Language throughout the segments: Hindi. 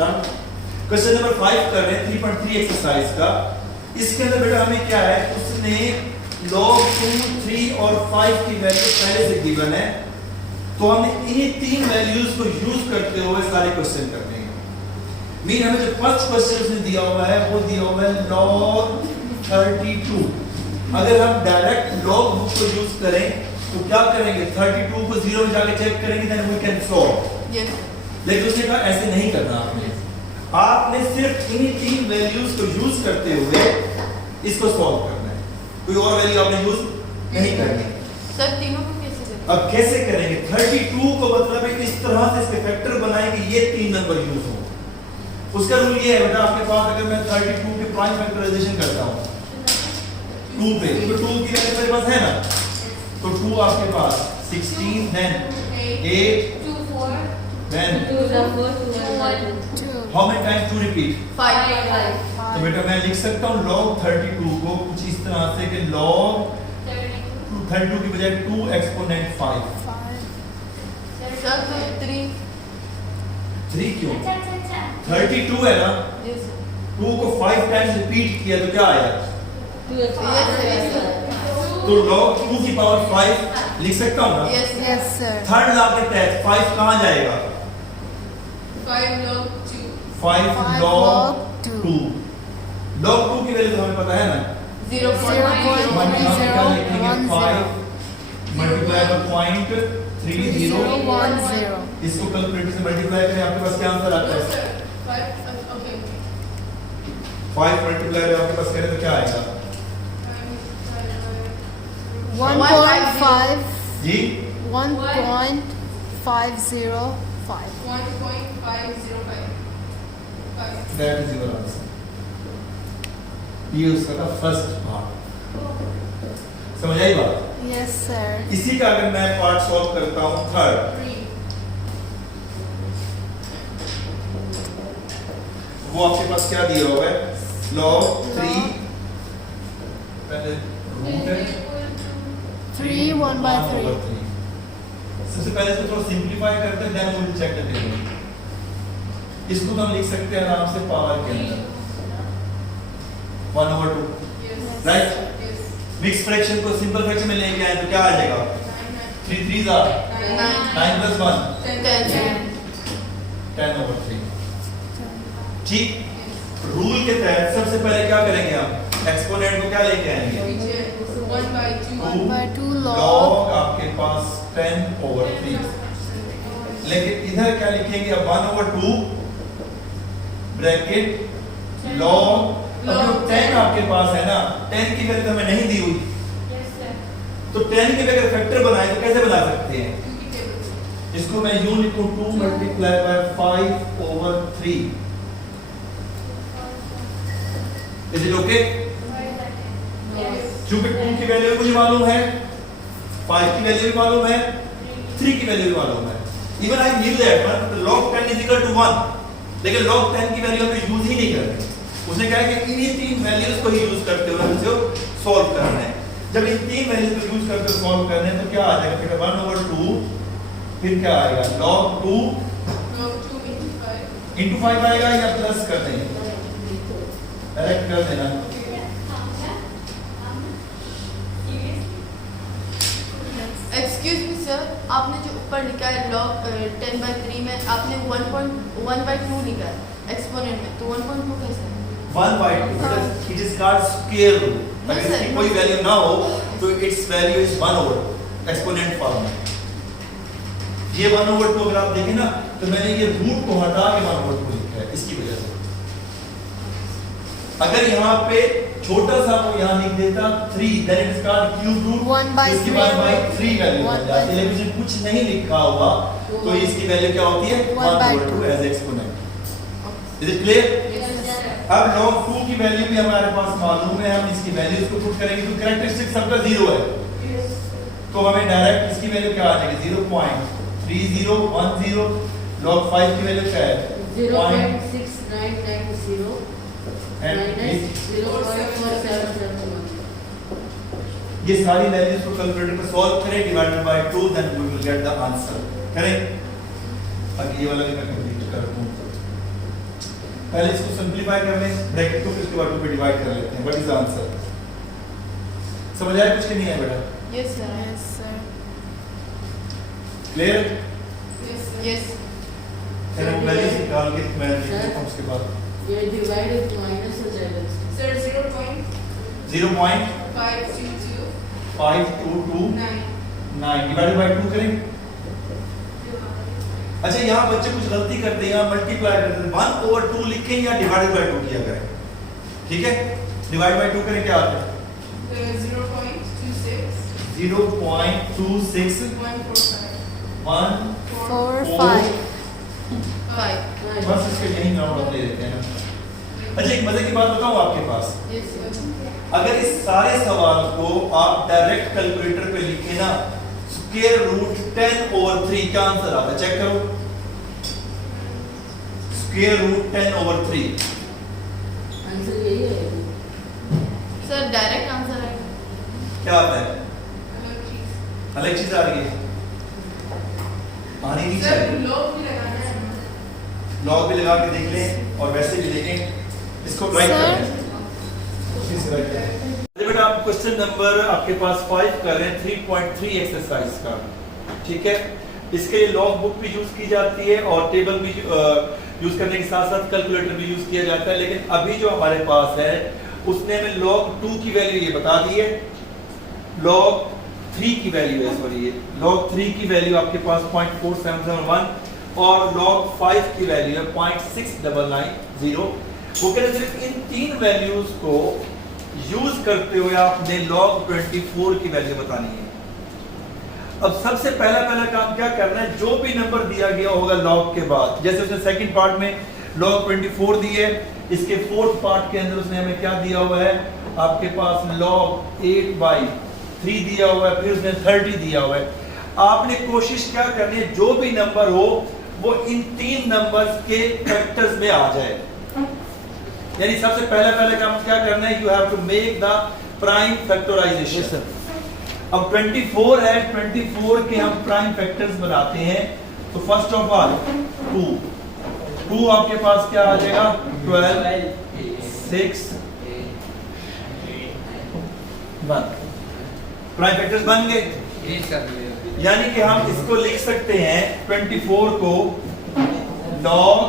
क्वेश्चन नंबर 5 कर रहे हैं 3.3 एक्सरसाइज का। इसके अंदर बेटा हमें क्या है, उसने log 2, 3 और 5 की वैल्यू पहले से गिवन है, तो हमने इन्हीं तीन वैल्यूज को यूज करते हुए सारे क्वेश्चन करने हैं। मीन हमें जो फर्स्ट क्वेश्चन उसने दिया हुआ है वो दिया हुआ है log 32। अगर हम डायरेक्ट log बुक को यूज करें तो क्या करेंगे, 32 को 0 में जाके चेक करेंगे, देन वी कैन सॉल्व। लेकिन उसने कहा ऐसे नहीं करना, आपने सिर्फ इन्हीं तीन वैल्यूज को यूज करते हुए इसको सॉल्व करना है, कोई और वैल्यू आपने यूज नहीं करनी। सर तीनों को कैसे करेंगे? अब कैसे करेंगे, 32 को मतलब है इस तरह से इसके फैक्टर बनाएंगे ये तीन नंबर यूज हो। उसका रूल ये है बेटा, आपके पास अगर मैं 32 के प्राइम फैक्टराइजेशन करता हूं 2 पे, तो 2 की वैल्यू मेरे पास है ना, तो 2 आपके पास 16, then 8, 2 4 then 2 4 2 how many times to repeat 5 तो बेटा मैं लिख सकता हूं log 32 को कुछ इस तरह से कि log 32 की बजाय 2 एक्सपोनेंट 5। सर तो 3 क्यों, 32 है ना, 2 को 5 टाइम्स रिपीट किया तो क्या आया, तो log 2 की पावर 5 लिख सकता हूं ना। Yes sir. थर्ड लॉ के तहत 5 कहां जाएगा, 5 log 2 5 log 2। log 2 की वैल्यू तो हमें पता है ना, 0.10 मल्टीप्लाई बाय पॉइंट 30 इसको कैलकुलेटर से मल्टीप्लाई करें, आपके पास क्या आंसर आता है, 5 मल्टीप्लाई आपके पास करें तो क्या आएगा 1.5 जी 1.505 दैट इज योर आंसर। ये उसका फर्स्ट पार्ट, समझ आई बात। Yes sir. इसी का अगर मैं पार्ट सॉल्व करता हूं थर्ड, वो आपके पास क्या दिया हुआ है, log 3 पहले रूट है 3 1/3. सबसे पहले इसको थोड़ा सिंपलीफाई करते हैं, then we will check the table. इसको तो हम लिख सकते हैं आराम से पावर के अंदर 1/2, राइट। मिक्स फ्रैक्शन को सिंपल फ्रैक्शन में लेके आए तो क्या आ जाएगा, 3 3s are 9 plus 1 10/3। ठीक, रूल के तहत सबसे पहले क्या करेंगे हम, एक्सपोनेंट को क्या लेके आएंगे 1/2 log log आपके पास 10/3, लेकिन इधर क्या लिखेंगे, अब 1/2 ब्रैकेट log, अब जो 10 आपके पास है ना, 10 की वैल्यू हमें नहीं दी हुई, तो 10 के अगर फैक्टर बनाए तो कैसे बना सकते हैं, इसको मैं यूं लिखूं 2 multiply by 5/3। Is it okay, क्योंकि 2 की वैल्यू मुझे मालूम है, 5 की वैल्यू भी मालूम है, 3 की वैल्यू भी मालूम है, even I knew that one log 10 is equal to 1, लेकिन log 10 की वैल्यू हम यूज ही नहीं करते। उसने कहा कि इन्हीं तीन वैल्यूज को ही यूज करते हुए हमसे सॉल्व करना है। जब इन तीन वैल्यूज को यूज करके सॉल्व करने हैं तो क्या आ जाएगा बेटा 1/2, फिर क्या आएगा log 2 into 5 आएगा, या प्लस कर देंगे, डायरेक्ट कर देना। एक्सक्यूज मी सर, आपने जो ऊपर लिखा है log 10/3 में आपने 1/2 लिखा है एक्सपोनेंट में, तो 1.2 कैसे है? 1/2 it is called square root, अगर इसकी कोई वैल्यू ना हो तो its value is 1/2 exponent form में। ये 1/2 अगर आप देखें ना तो मैंने ये रूट को हटा के 1/2 लिखा है, इसकी वजह से। अगर यहाँ पे छोटा सा वो यहाँ लिख देता 3, then it is called cube root, 1/3 इसके बाद बाय 3 वैल्यू बन जाती है, लेकिन कुछ नहीं लिखा हुआ तो इसकी वैल्यू क्या होती है 1/2 as exponent. Is it clear? अब log 2 की वैल्यू भी हमारे पास मालूम है, हम इसकी वैल्यूज को पुट करेंगे तो कैरेक्टरिस्टिक सबका 0 है, तो हमें डायरेक्ट इसकी वैल्यू क्या आ जाएगी 0.3010। log 5 की वैल्यू क्या है 0.6990 minus 0.4771। ये सारी वैल्यूज को कैलकुलेटर पे सॉल्व करें, divided by 2, then we will get the answer. करें, अब ये वाला भी मैं कंप्लीट कर दूं। पहले इसको सिंपलीफाई कर लें, ब्रैकेट को फिर उसके बाद 2 पे डिवाइड कर लेते हैं। What is the answer? समझ आया कुछ कि नहीं है बेटा? Yes, sir. Yes, sir. Clear? Yes. फिर वो वैल्यूज निकाल के मैं लिखता हूं उसके बाद ये डिवाइड माइनस हो जाएगा इसका। Sir, 0.522 0.522. 9 डिवाइडेड बाय 2 करें। अच्छा यहाँ बच्चे कुछ गलती करते हैं, यहाँ मल्टीप्लाई करते हैं, 1/2 लिखें या डिवाइडेड बाय 2 किया करें। ठीक है, डिवाइड बाय 2 करें, क्या आता है? 0.26. 0.26 4, 5. 5. बस इसके यही राउंड ऑफ ले लेते हैं ना। अच्छा एक मजे की बात बताऊं आपके पास, Yes, sir. अगर इस सारे सवाल को आप डायरेक्ट कैलकुलेटर पे लिखें ना, स्क्वायर रूट 10/3 क्या आंसर आता है? चेक करो, स्क्वायर रूट 10/3 आंसर यही है। Sir, direct answer है. क्या आता है? अलग चीज आ रही है, आनी नहीं चाहिए। लॉग भी लगा के देख लें और वैसे भी देखें, इसको राइट कर लें। बेटा आप क्वेश्चन नंबर आपके पास 5 कर रहे हैं 3.3 एक्सरसाइज का। ठीक है, इसके लिए लॉग बुक भी यूज की जाती है और टेबल भी यूज करने के साथ साथ कैलकुलेटर भी यूज किया जाता है, लेकिन अभी जो हमारे पास है उसने हमें log 2 की वैल्यू ये बता दी है, log 3 की वैल्यू है, सॉरी ये log 3 की वैल्यू आपके पास 0.4771 और log 5 की वैल्यू है 0.6990। वो कह रहे सिर्फ इन 3 वैल्यूज को यूज करते हुए आपने log 24 की वैल्यू बतानी है। अब सबसे पहला काम क्या करना है, जो भी नंबर दिया गया होगा log के बाद, जैसे उसने सेकंड पार्ट में log 24 दी है, इसके फोर्थ पार्ट के अंदर उसने हमें क्या दिया हुआ है, आपके पास log 8/3 दिया हुआ है, फिर उसने 30 दिया हुआ है। आपने कोशिश क्या करनी है, जो भी नंबर हो वो इन 3 नंबर्स के फैक्टर्स में आ जाए। यानी सबसे पहला काम क्या करना है, you have to make the prime factorization. अब 24 है, 24 के हम प्राइम फैक्टर्स बनाते हैं। तो फर्स्ट ऑफ ऑल 2 आपके पास क्या आ जाएगा, 12 6 1 प्राइम फैक्टर्स बन गए। यानी कि हम इसको लिख सकते हैं 24 को log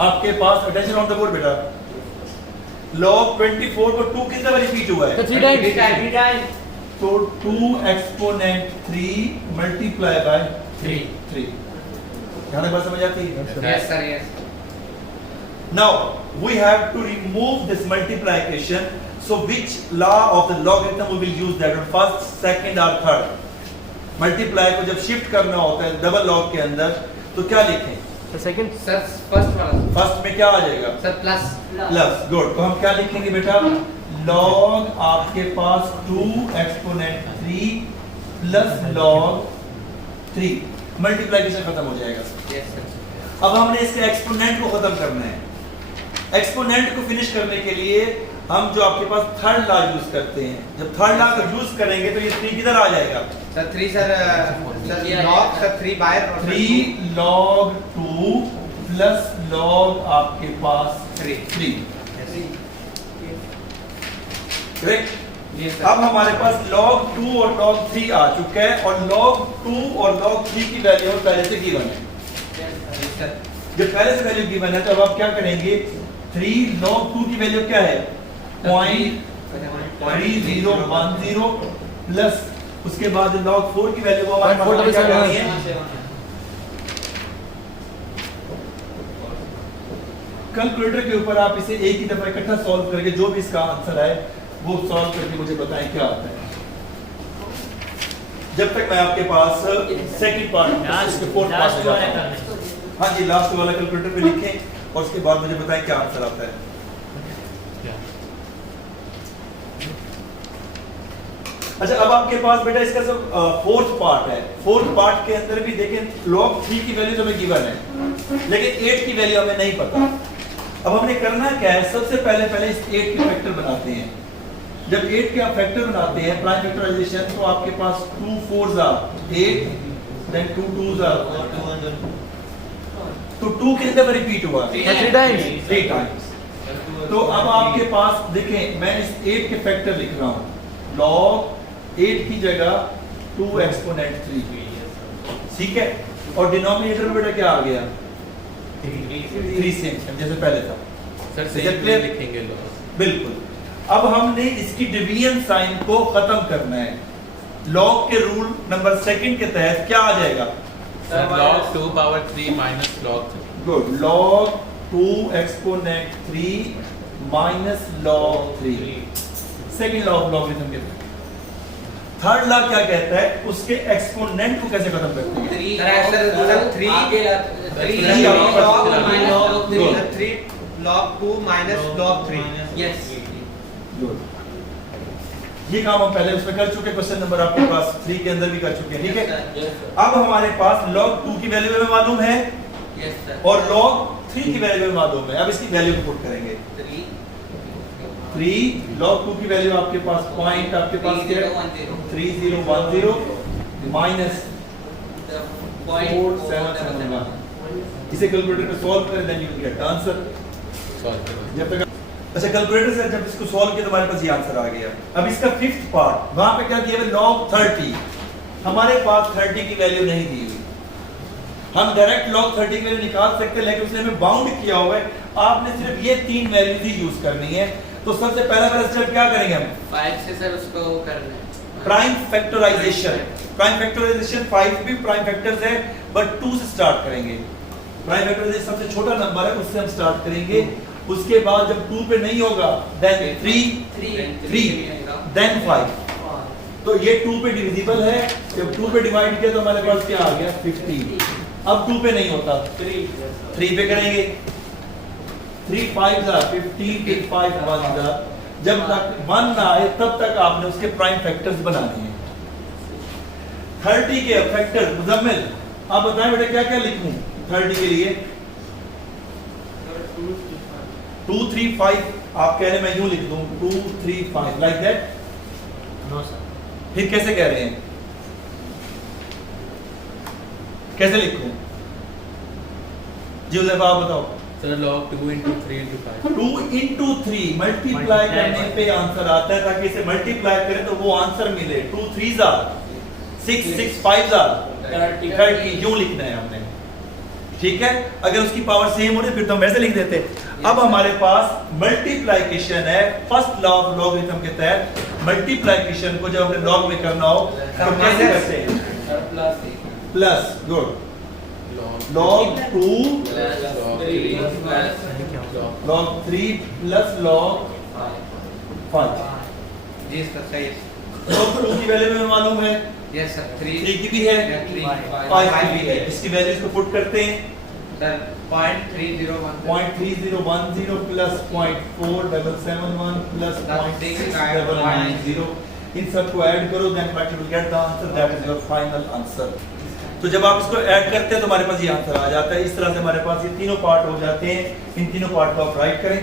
आपके पास, अटेंशन ऑन द बोर्ड बेटा, log 24 को 2 कितने बार रिपीट हुआ है? 3 टाइम। तो 2 एक्सपोनेंट 3 मल्टीप्लाई बाय 3। यहाँ तक बात समझ आती है? Yes sir, yes. Now we have to remove this multiplication. So which law of the logarithm we will use that on first, second or third? Multiply को जब शिफ्ट करना होता है डबल लॉग के अंदर तो क्या लिखें? सेकंड सर, फर्स्ट वाला फर्स्ट में क्या आ जाएगा? Sir plus. गुड। तो हम क्या लिखेंगे बेटा, log आपके पास 2 एक्सपोनेंट 3 प्लस log 3, मल्टीप्लिकेशन खत्म हो जाएगा। Yes sir. अब हमने इसके एक्सपोनेंट को खत्म करना है। एक्सपोनेंट को फिनिश करने के लिए हम जो आपके पास थर्ड लॉ यूज करते हैं, जब थर्ड लॉ को यूज करेंगे तो ये 3 किधर आ जाएगा? Sir 3 sir log sir 3 by 3 log 2 plus log आपके पास 3। करेक्ट? अब हमारे पास log 2 और log 3 आ चुका है और log 2 और log 3 की वैल्यू पहले से गिवन है। जब पहले से वैल्यू गिवन है तो अब आप क्या करेंगे, 3 log 2 की वैल्यू क्या है? 0.3010 प्लस उसके बाद log 4 की वैल्यू हमारे पास क्या करनी है? कैलकुलेटर के ऊपर आप इसे एक ही दफा इकट्ठा सॉल्व करके जो भी इसका आंसर है वो सॉल्व करके मुझे बताएं क्या आता है। जब तक मैं आपके पास सेकंड पार्ट इसके फोर्थ पार्ट में जाता हूं। हाँ जी, लास्ट वाला कैलकुलेटर पे लिखें और उसके बाद मुझे बताएं क्या आंसर आता है। अच्छा, अब आपके पास बेटा इसका जो फोर्थ पार्ट है, फोर्थ पार्ट के अंदर भी देखें log 3 की वैल्यू तो हमें गिवन है लेकिन 8 की वैल्यू हमें नहीं पता। अब हमने करना क्या है, सबसे पहले इस 8 के फैक्टर बनाते हैं। जब 8 के आप फैक्टर बनाते हैं प्राइम फैक्टराइजेशन, तो आपके पास 2 4s are 8, then 2 2s are 2 तो 2 कितने बार रिपीट हुआ? 3 times. 3 टाइम्स। तो अब आपके पास देखें, मैं इस 8 के फैक्टर लिख रहा हूँ, log 8 की जगह 2 एक्सपोनेंट 3, ठीक है, और डिनोमिनेटर में बेटा क्या आ गया? 3 सेम जैसे पहले था। Sir Is it same clear? लिखेंगे log. बिल्कुल। अब हमने इसकी डिवीजन साइन को खत्म करना है। लॉग के रूल नंबर 2 के तहत क्या आ जाएगा? Sir log 2 power 3 minus log 3. Good, log 2 exponent 3 minus log 3, second law of logarithm के तहत। थर्ड लॉ क्या कहता है? उसके एक्सपोनेंट को कैसे खत्म करते हैं? 3 log 2 minus log 3. Yes. Good, ये काम हम पहले उसमें कर चुके, क्वेश्चन नंबर आपके पास 3 के अंदर भी कर चुके हैं, ठीक है। Yes, sir. अब हमारे पास log 2 की वैल्यू हमें मालूम है Yes, sir. और log 3 की वैल्यू हमें मालूम है। अब इसकी वैल्यू को पुट करेंगे। 3 log 2 की वैल्यू आपके पास पॉइंट आपके पास क्या है? 3010 माइनस 4771। इसे कैलकुलेटर पे सॉल्व करें, then you will get answer. Solve करो. जब तक अच्छा कैलकुलेटर से जब इसको सॉल्व किया तो हमारे पास ये आंसर आ गया। अब इसका फिफ्थ पार्ट, वहां पे क्या किया है? log 30, हमारे पास 30 की वैल्यू नहीं दी हुई। हम डायरेक्ट log 30 की वैल्यू निकाल सकते हैं, लेकिन उसने हमें बाउंड किया हुआ है। आपने सिर्फ ये 3 वैल्यूज ही यूज करनी है। तो सबसे पहला स्टेप क्या करेंगे हम? 5 से सर उसको करना है. Prime factorisation. प्राइम फैक्टराइजेशन 5 भी प्राइम फैक्टर्स है, बट 2 से स्टार्ट करेंगे। प्राइम फैक्टराइजेशन सबसे छोटा नंबर है, उससे हम स्टार्ट करेंगे। उसके बाद जब 2 पे नहीं होगा, देन 3 देन 5। तो ये 2 पे डिविजिबल है। जब 2 पे डिवाइड किया तो हमारे पास क्या आ गया? 15। अब 2 पे नहीं होता, 3 पे करेंगे। 3 5 15, फिर 5 1 जब तक 1 ना आए तब तक आपने उसके प्राइम फैक्टर्स बनाने हैं। 30 के फैक्टर मुजम्मिल, आप बताएं बेटा क्या क्या लिखूं 30 के लिए? 2 3 5 आप कह रहे हैं, मैं यूं लिख दूं 2 3 5 लाइक दैट? No, sir. फिर कैसे कह रहे हैं? कैसे लिखूं? जी उजैफा आप बताओ। Sir log 2 into 3 into 5. 2 into 3 multiply करने पे आंसर आता है, ताकि इसे मल्टीप्लाई करें तो वो आंसर मिले। 2 3s are 6 6 5s are 30। यूं लिखना है हमने, ठीक है। अगर उसकी पावर सेम हो तो फिर तो हम वैसे लिख देते। अब हमारे पास मल्टीप्लिकेशन है। फर्स्ट लॉ ऑफ लॉगरिथम के तहत मल्टीप्लिकेशन को जब हमने लॉग में करना हो तो कैसे करते हैं? Plus, good, log 2 Log 3 log 3 plus log 5। जी सर, सही है। log 2 की वैल्यू हमें मालूम है, यस सर, 3 3 की भी है, 5 की भी है। इसकी वैल्यूज को पुट करते हैं। सर 0.3010 0.3010 प्लस 0.4771 प्लस 0.6790, इन सबको ऐड करो, then you will get the answer, that is your final answer. तो जब आप इसको ऐड करते हैं तो हमारे पास ये आंसर आ जाता है। इस तरह से हमारे पास ये तीनों पार्ट हो जाते हैं। इन तीनों पार्ट को आप राइट करें।